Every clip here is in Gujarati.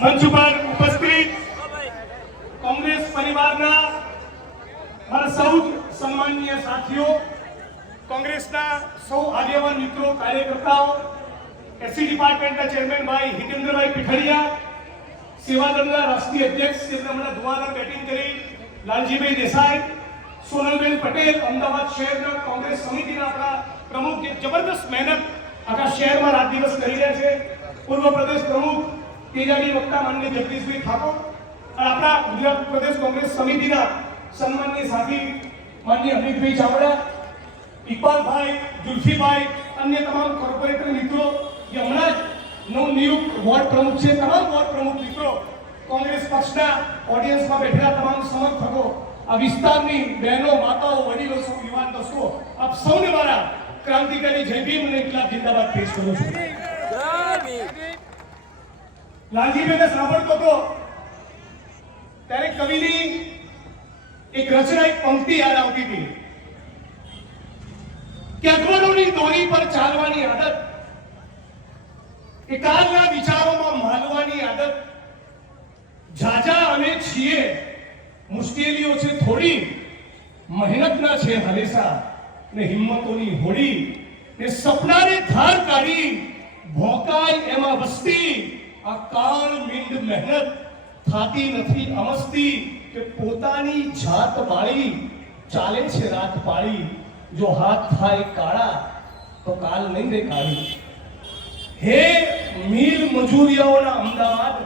મંચ ઉપર ઉપસ્થિત કોંગ્રેસ પરિવારના મારા સૌ સન્માનીય સાથીઓ, કોંગ્રેસના સૌ આગેવાન મિત્રો, કાર્યકર્તાઓ એસસી ડિપાર્ટમેન્ટના ચેરમેન ભાઈ હિતેન્દ્રભાઈ પીઠડિયા, સેવાદળના રાષ્ટ્રીય અધ્યક્ષ, જેમણે હમણાં ધુવાના બેટિંગ કરી, લાલજીભાઈ દેસાઈ, સોનલબેન પટેલ, અમદાવાદ શહેરના કોંગ્રેસ સમિતિના આપણા પ્રમુખ, જે જબરદસ્ત મહેનત આખા શહેરમાં રાત દિવસ કરી રહ્યા છે. પૂર્વ પ્રદેશ પ્રમુખ તેજાબી વક્તા માનનીય જગદીશભાઈ ઠાકોર અને આપણા ગુજરાત પ્રદેશ કોંગ્રેસ સમિતિના સન્માનની સાથી માન્ય અમિતભાઈ ચાવડા, ઇકબાલભાઈ, જુલ્ફીભાઈ, અન્ય તમામ કોર્પોરેટર મિત્રો, જે હમણાં જ નવનિયુક્ત વોર્ડ પ્રમુખ છે, તમામ વોર્ડ પ્રમુખ મિત્રો કોંગ્રેસ પક્ષના ઓડિયન્સમાં બેઠેલા તમામ સમર્થકો, આ વિસ્તારની બહેનો, માતાઓ, વડીલો, સૌ યુવાન દોસ્તો, આપ સૌને મારા ક્રાંતિકારી જય ભીમ અને ઇન્કલાબ જિંદાબાદ પેશ કરું છું. લાલજીભાઈને સાંભળતો હતો ત્યારે કવિની એક રચના, એક પંક્તિ યાદ આવતી હતી કે અકબરોની દોરી પર ચાલવાની આદત, એકાદના વિચારોમાં માલવાની આદત. જાજા અમે છીએ મુશ્કેલીઓ છે થોડી, મહેનતના છે હલેસા ને હિંમતોની હોડી, ને સપનાને ધાર કાઢી ભોકાય એમાં વસ્તી. આ કાળ મીંડ મહેનત થાતી નથી, અમસ્તી કે પોતાની જાત વાળી ચાલે છે રાત પાળી. જો હાથ થાય કાળા, તો કાલ નહીં રે કાળી. હે મિલ મજૂરિયાઓના અમદાવાદ,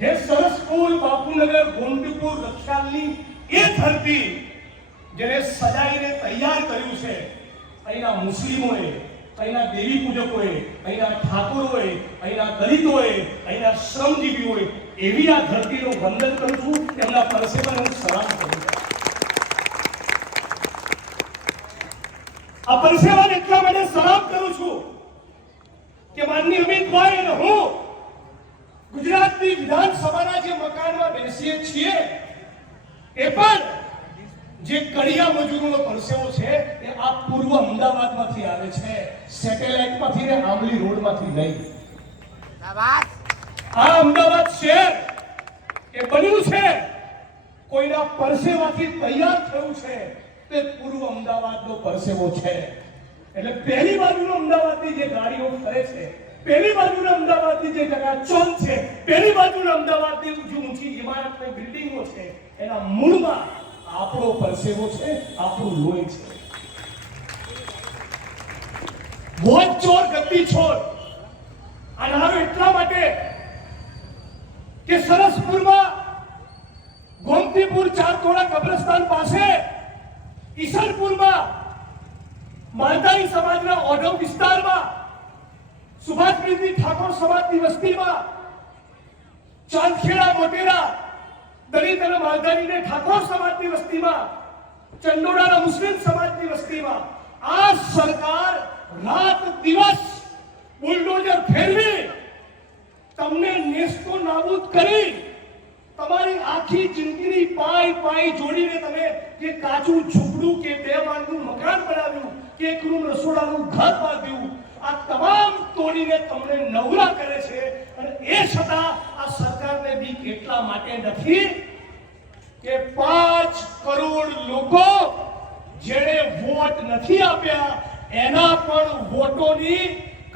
હે સરસપુર બાપુનગર ગોંડપુર રક્ષાલની એ ધરતી જેને સજાઈને તૈયાર કર્યું છે અહીંના મુસ્લિમોએ. અહીંના દેવી પૂજકોએ અહીંના ઠાકોરોએ અહીંના દલિતોએ અહીંના શ્રમજીવીઓએ એવી આ ધરતીનું વંદન કરું છું, એમના પરસેવાને હું સલામ કરું છું. આ પરસેવાને એટલા માટે સલામ કરું છું કે માનની અમિતભાઈ અને હું ગુજરાતની વિધાનસભાના જે મકાનમાં બેસીએ છીએ, એ પણ જે કડિયા મજૂરોનો પરસેવો છે એ આ પૂર્વ અમદાવાદમાંથી આવે છે. સેટેલાઇટમાંથી ને આંબલી રોડમાંથી નહીં આ અમદાવાદ શહેર એ બન્યું છે. કોઈના પરસેવાથી તૈયાર થયું છે તે પૂર્વ અમદાવાદનો પરસેવો છે. એટલે પહેલી બાજુનો અમદાવાદની જે ગાડીઓ ફરે છે પહેલી બાજુના અમદાવાદની જે ચકાચોંધ છે પહેલી બાજુના અમદાવાદની ઊંચી ઊંચી ઇમારત ને બિલ્ડિંગો છે એના મૂળમાં આપણો પરસેવો છે, આપણું લોહી છે. મોજ ચોર ગદ્દી છોડ. આ નારો એટલા માટે કે સરસપુરમાં ગોમતીપુર ચારતોડા કબ્રસ્તાન પાસે ઈસનપુરમાં માલધારી સમાજના ઓઢવ વિસ્તારમાં સુભાષ ઠાકોર સમાજની વસ્તીમાં ચાંદખેડા મોટેરા દલિત અને માલધારીને ઠાકોર સમાજની વસ્તીમાં, ચંડોળાના મુસ્લિમ સમાજની વસ્તીમાં આ સરકાર રાત દિવસ બુલડોઝર ફેરવી તમને નેસ્તો નાબૂદ કરી તમારી આખી જિંદગીની પાય પાય જોડીને તમે જે કાચું ઝૂંપડું કે બે માળનું મકાન બનાવ્યું, કે એક રૂમ રસોડાનું ઘર બાંધ્યું આ તમામ તોડીને તમને નવરા કરે છે અને એ છતાં આ સરકારને બી કેટલા માટે નથી કે પાંચ કરોડ લોકો જેણે વોટ નથી આપ્યા, એના પણ વોટોની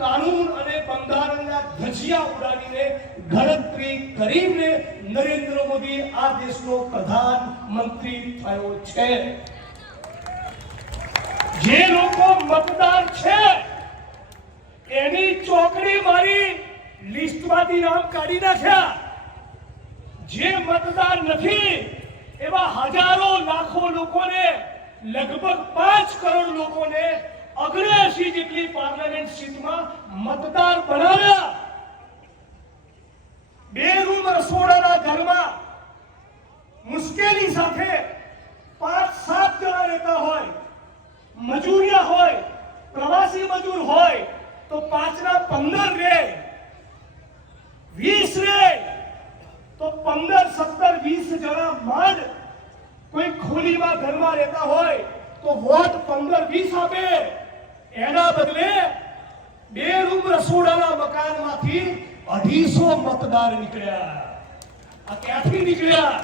કાનૂન અને બંધારણના ધજિયા ઉડાડીને ગણતરી કરીને નરેન્દ્ર મોદી આ દેશનો પ્રધાનમંત્રી થયો છે. જે લોકો મતદાર છે એની ચોકડી મારી લિસ્ટમાંથી નામ કાઢી નાખ્યા. જે મતદાર નથી, એવા હજારો લાખો લોકોને, લગભગ પાંચ કરોડ લોકોને અગ્રેસી જેટલી પાર્લામેન્ટ સીટમાં મતદાર બનાવ્યા. બે રૂમ રસોડાના ઘરમાં મુશ્કેલી સાથે પાંચ, સાત જણા રહેતા હોય, મજૂરિયા હોય, પ્રવાસી મજૂર હોય તો પાંચના પંદર રે. વીસ રે. તો પંદર, સત્તર, વીસ જણા માંડ કોઈ ખોલીમાં ઘરમાં રહેતા હોય તો વોટ પંદર, વીસ આપે. એના બદલે બે રૂમ રસોડાના મકાનમાંથી અઢીસો મતદાર નીકળ્યા. આ ક્યાંથી નીકળ્યા?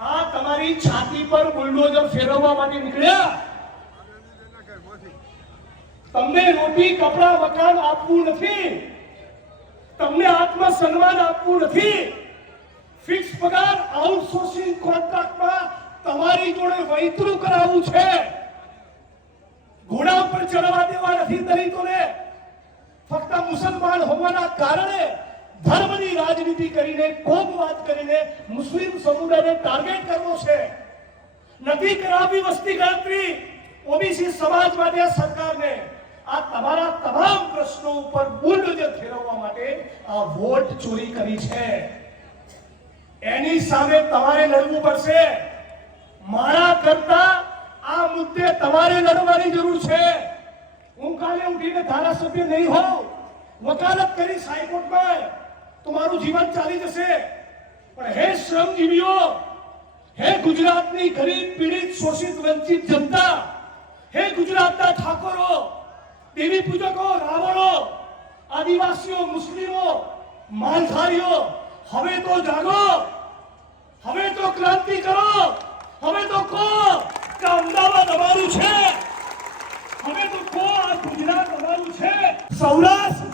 આ તમારી છાતી પર બુલડોઝર ફેરવવા માટે નીકળ્યા? તમને રોટી, કપડા, મકાન આપવું નથી. તમને આત્મ સન્માન આપવું નથી. ફિક્સ પગાર આઉટસોર્સિંગ કોન્ટ્રાક્ટમાં તમારી જોડે વૈતરું કરાવવું છે. ઘોડા ઉપર ચડવા દેવા નથી દલિતોને. ફક્ત મુસલમાન હોવાના કારણે ધર્મની રાજનીતિ કરીને કોમવાદ કરીને મુસ્લિમ સમુદાયને ટાર્ગેટ કરવો છે. નથી કરાવી વસ્તી ગણતરી. ઓબીસી સમાજ માટે સરકારને. આ તમારા તમામ પ્રશ્નો ઉપર બુલડોઝર ફેરવવા માટે આ વોટ ચોરી કરી છે. એની સામે તમારે લડવું પડશે. મારા કરતા આ મુદ્દે તમારે લડવાની જરૂર છે. હું કાલે ઉઠીને ધારાસભ્ય નહીં હોઉં, વકાલત કરી હાઈકોર્ટમાં. તો મારું જીવન ચાલી જશે. પણ હે શ્રમજીવીઓ, હે ગુજરાતની ગરીબ પીડિત, શોષિત, વંચિત જનતા, હે ગુજરાતના ઠાકોરો દેવી પૂજકો, રાવણો, આદિવાસીઓ, મુસ્લિમો, માલધારીઓ, હવે તો જાગો, હવે તો ક્રાંતિ કરો, હવે તો કહો કે અમદાવાદ અમારું છે, હવે તો કહો આ ગુજરાત અમારું છે. સૌરાષ્ટ્ર,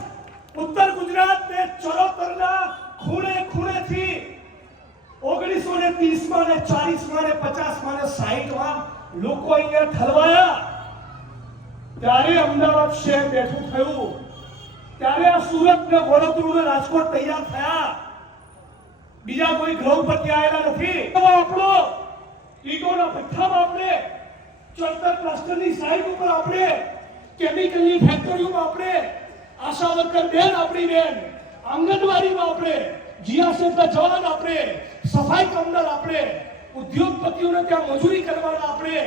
ઉત્તર ગુજરાત ને ચરોતરના ખૂણે ખૂણે થી ઓગણીસો ને ત્રીસમાં ને ચાલીસમાં ને પચાસમાં ને સાહીઠમાં લોકો અહીંયા ઠલવાયા. ત્યારે અમદાવાદ શહેર બેઠું થયું. ત્યારે આ સુરત ને વડોદરું ને રાજકોટ તૈયાર થયા. બીજા કોઈ ગ્રહ પર આવેલા નથી. આપણો ઈટોના ભઠ્ઠામાં આપણે ચણતર પ્લાસ્ટરની સાઈડ ઉપર આપણે કેમિકલની ફેક્ટરીઓમાં આપણે આશા વર્કર બેન, આપણી બેન આંગણવાડીમાં આપણે જીઆરસીએફના જવાન આપણે, સફાઈ કામદાર આપણે, ઉદ્યોગપતિઓને ત્યાં મજૂરી કરવાના આપણે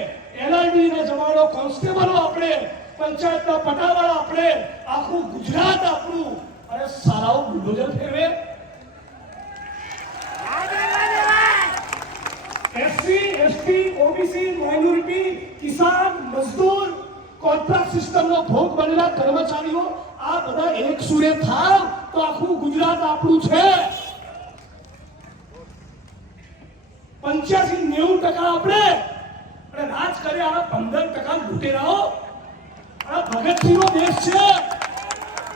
એલઆરડીના જવાનો કોન્સ્ટેબલો આપણે પંચાયતના પટાવાળા આપણે, આખું ગુજરાત આપણું. અને સારાઓ બુલડોઝર ફેરવે. એસસી, એસટી, ઓબીસી, માઇનોરિટી, કિસાન, મજદૂર, કોન્ટ્રાક્ટ સિસ્ટમનો ભોગ બનેલા કર્મચારીઓ, આ બધા એક સુરે થાવ તો આખું ગુજરાત આપણું છે. પંચ્યાસી, નેવું ટકા આપણે. અને રાજ કરે આ પંદર ટકા લૂંટેરાઓ આ ભગતસિંહનો દેશ છે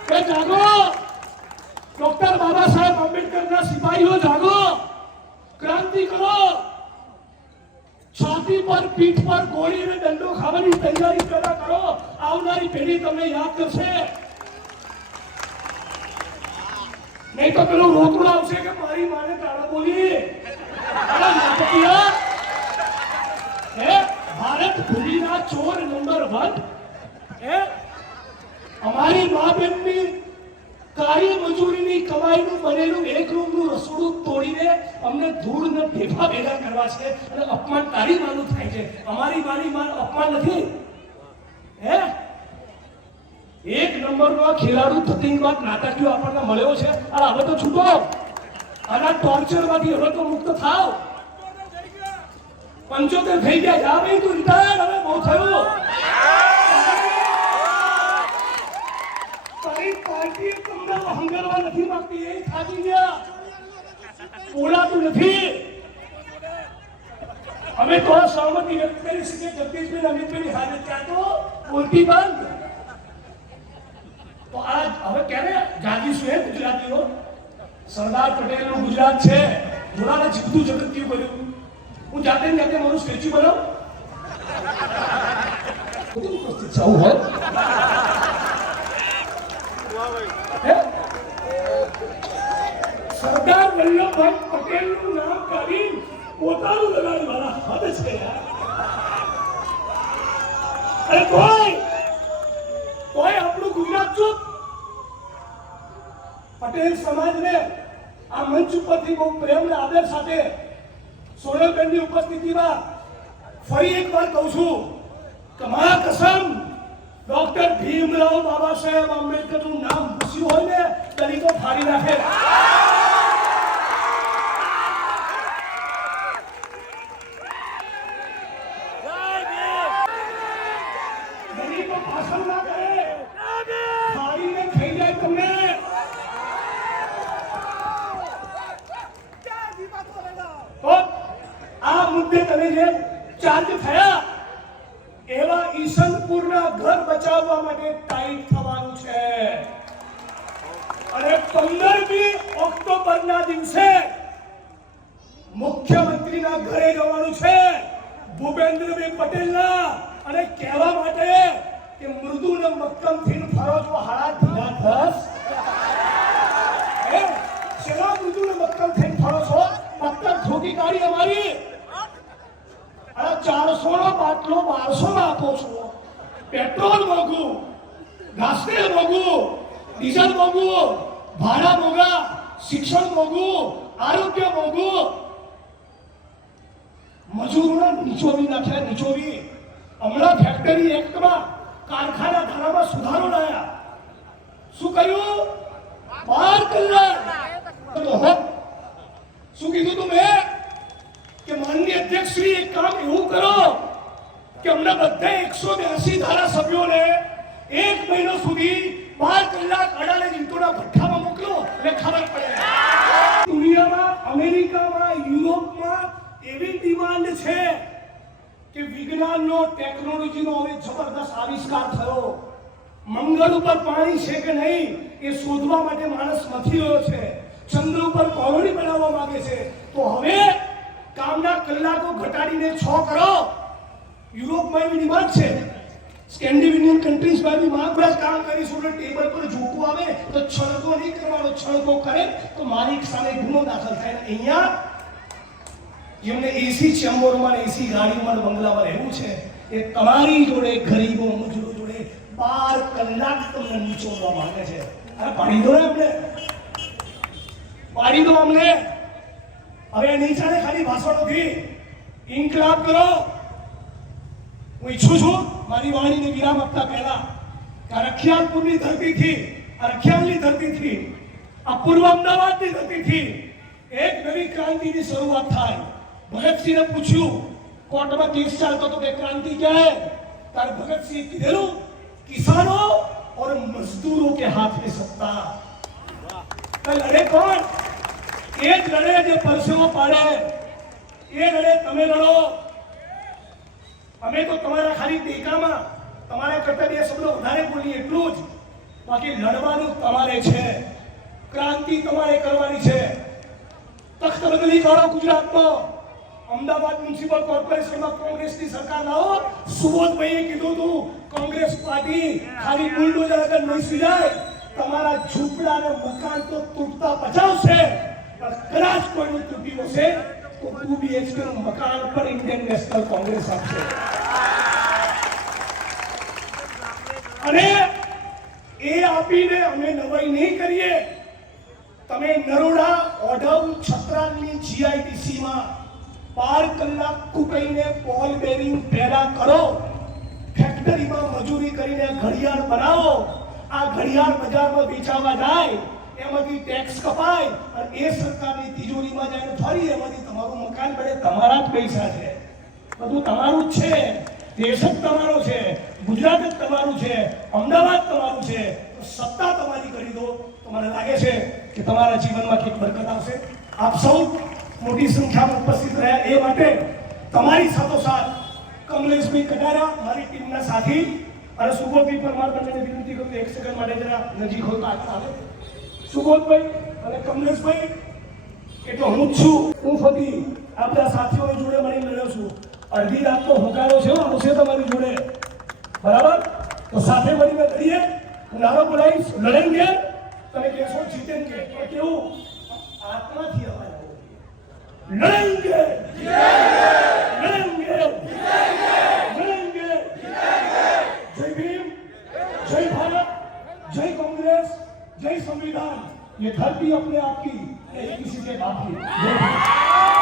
કે જાગો ડોક્ટર બાબા સાહેબ આંબેડકરના સિપાહીઓ જાગો. ક્રાંતિ કરો. છાતી પર, પીઠ પર ગોળી અને દંડો ખાવાની તૈયારી પેદા કરો. આવનારી પેઢી તમને યાદ કરશે. નહીં તો પેલું રોતડું આવશે કે મારી માને તાળા બોલી. ભારત ભૂમિના ચોર નંબર વન. અમારી મા બેનની કાળી મજૂરીની કમાઈનું, બનેલું એક રૂમનું રસોડું તોડીને અમને ધૂળ ને ઢેફા ભેગા કરવા છે અને અપમાન તારી માનું થાય છે. અમારી માની માન અપમાન નથી. હે? એક નંબરનો આ ખેલાડુ ધતિંગબાદ નાટકીયો આપણને મળ્યો છે. અને હવે તો છૂટો. આના ટોર્ચરમાંથી હવે તો મુક્ત થાવ. પંચોતેર થઈ ગયા. જા ભાઈ તું રિટાયર હવે બહુ થયું તારી પાર્ટીએ તમને હંગારવા નથી માંગતી એ થાકી ગયા બોલાતું નથી અમે તો આ સહમતિ વ્યક્ત કરી શકીએ જગદીશભાઈ અમિતભાઈ હાજર ત્યાં તો બોલતી બંધ તો આ હવે ક્યારે જાગીશું એ ગુજરાતીઓ સરદાર પટેલનું ગુજરાત છે જોડાને જીવતું જગત કેવું કર્યું હું જાતે ને જાતે મારું સ્ટેચ્યુ બનાવું બધું ઉપસ્થિત છે આવું હોય હે? સરદાર વલ્લભભાઈ પટેલનું નામ કાઢી પોતાનું લગાડી મારા હદ છે. આપણું ગુજરાત ચૂપ. પટેલ સમાજને આ મંચ ઉપરથી બહુ પ્રેમ અને આદર સાથે સોનલબેનની ઉપસ્થિતિમાં ફરી એકવાર કહું છું કે મારા કસમ ડોક્ટર ભીમરાવ બાબા સાહેબ આંબેડકરનું નામ પૂછ્યું હોય ને દલિતો ફાડી નાખે. વખતે તમે જે ચાર્જ થયા, એવા ઈશનપુરના ઘર બચાવવા માટે ટાઈટ થવાનું છે. અને પંદરમી ઓક્ટોબરના દિવસે મુખ્યમંત્રીના ઘરે જવાનું છે. ભૂપેન્દ્રભાઈ પટેલના અને કહેવા માટે કે મૃદુ ને મક્કમથી ફરો તો હાડા ઢીલા થસ શેનો મૃદુ ને મક્કમથી ફરો છો? મક્કમ ઠોકી કાઢી અમારી. ચારસો નો બાટલો બારસો આપો છો. પેટ્રોલ મોંઘું ઘાસતેલ મોંઘું, ડીઝલ મોંઘું, ભાડા મોંઘા, શિક્ષણ મોંઘું, આરોગ્ય મોંઘું. મજૂરોને નીચોવી નાખ્યા, નીચોવી. હમણાં ફેક્ટરી એક્ટમાં કારખાના ધારામાં સુધારો લાયા. શું કહ્યું બાર કલાક શું કીધું તું મેં? માનનીય એક કામ એવું કરો કે અમને બધા એકસો બ્યાસી ધારાસભ્યોને એક મહિનો સુધી બાર કલાક અડાલે જીતોના ભઠ્ઠામાં મોકલો એટલે ખબર પડે. દુનિયામાં, અમેરિકામાં, યુરોપમાં એવી ડિમાન્ડ છે કે વિજ્ઞાનનો, ટેકનોલોજીનો હવે જબરદસ્ત આવિષ્કાર થયો. મંગળ ઉપર પાણી છે કે નહીં એ શોધવા માટે માણસ નથી રહ્યો છે. ચંદ્ર ઉપર કોલોની બનાવવા માંગે છે. તો હવે કામના કલાકો ઘટાડીને છ કરો. યુરોપમાં એવી ડિમાન્ડ છે. સ્કેન્ડિનેવિયન કન્ટ્રીઝમાં બી આપણે કામ કરીશું એટલે ટેબલ પર ઝૂકવું આવે તો છણકો નહીં કરવાનો, છણકો કરે તો મારી સામે ગુનો દાખલ થાય. અહીંયા જેમને એસી ચેમ્બરમાં એસી ગાડીમાં બંગલામાં રહેવું છે. એ તમારી જોડે, ગરીબો, મજૂરો જોડે બાર કલાક તમને નીચોડવા માંગે છે. અરે પાડી દો ને આપણે પાડી દો અમને. હવે નહીં ચાલે ખાલી ભાષણોથી ઇન્કલાબ કરો હું ઈચ્છું છું મારી વાણીને વિરામ આપતા પહેલા કે આ રખિયાલપુરની ધરતીથી આ રખિયાલની ધરતીથી આ પૂર્વ અમદાવાદની ધરતીથી એક નવી ક્રાંતિની શરૂઆત થાય ભગતસિંહને પૂછ્યું કોર્ટમાં કેસ ચાલતો તો કે ક્રાંતિ ક્યાં હે તારે ભગતસિંહે કીધેલું કિસાનો और मजदूरों के हाथ में सत्ता તો લડે કોણ એ જ લડે જે પરસેવો પાડે. એ લડે તમે લડો. અમે તો તમારા ખાલી ટેકામાં તમારા કરતા બે શબ્દો વધારે બોલીએ, એટલું જ. બાકી લડવાનું તમારે છે. ક્રાંતિ તમારે કરવાની છે. તખ્ત બદલી કરો ગુજરાતનો. અમદાવાદ મ્યુનિસિપલ કોર્પોરેશનમાં કોંગ્રેસની સરકાર લાવો. સુબોધભાઈએ કીધું હતું, કોંગ્રેસ પાર્ટી ખાલી બુલડોઝર આગળ નહીં સુજાય. તમારા ઝૂંપડા અને મકાન તો તૂટતા બચાવશે. કદાચ કોઈનું તૂટ્યું હશે તો ટુ બીએચકે મકાન પણ ઇન્ડિયન નેશનલ કોંગ્રેસ આપશે. અને એ આપીને અમે નવાઈ નહીં કરીએ. તમે નરોડા, ઓઢવ છત્રાલની જીઆઈડીસી માં બાર કલાક કૂપીને પોલ બેરિંગ પેદા કરો. ફેક્ટરીમાં મજૂરી કરીને ઘડિયાળ બનાવો. આ ઘડિયાળ બજારમાં વેચાવા જાય. એમાંથી ટેક્સ કપાય અને એ સરકારની તિજોરીમાં જાય ફરી એમાંથી તમારું મકાન બને, તમારા જ પૈસા છે. બધું તમારું જ છે. દેશ જ તમારો છે. ગુજરાત જ તમારું છે. અમદાવાદ તમારું છે. તો સત્તા તમારી કરી દો. તો મને લાગે છે કે તમારા જીવનમાં કંઈક બરકત આવશે? આપ સૌ મોટી સંખ્યામાં ઉપસ્થિત રહ્યા. એ માટે તમારી સાથોસાથ કમલેશભાઈ કટારા મારી ટીમના સાથી, અને સુબોધભાઈ પરમાર બંનેને વિનંતી કરું એક સેકન્ડ માટે જરા નજીક હોય તો આવે. સુબોધભાઈ અને કમલેશભાઈ, એટલે હું છું. હું ફરી આપણા સાથીઓની જોડે મળીને લડ્યો છું. અડધી રાતનો હોકારો છે આવશે તમારી જોડે. બરાબર? તો સાથે મળીને કરીએ. નારો બોલાવીશ લડેંગે. તમે કહેશો જીતેંગે, પણ કેવું? આત્માથી અમારે. લડેંગે લડેંગે! संविधान ये धरती अपने आप की ये किसी के बाप की जय भीम।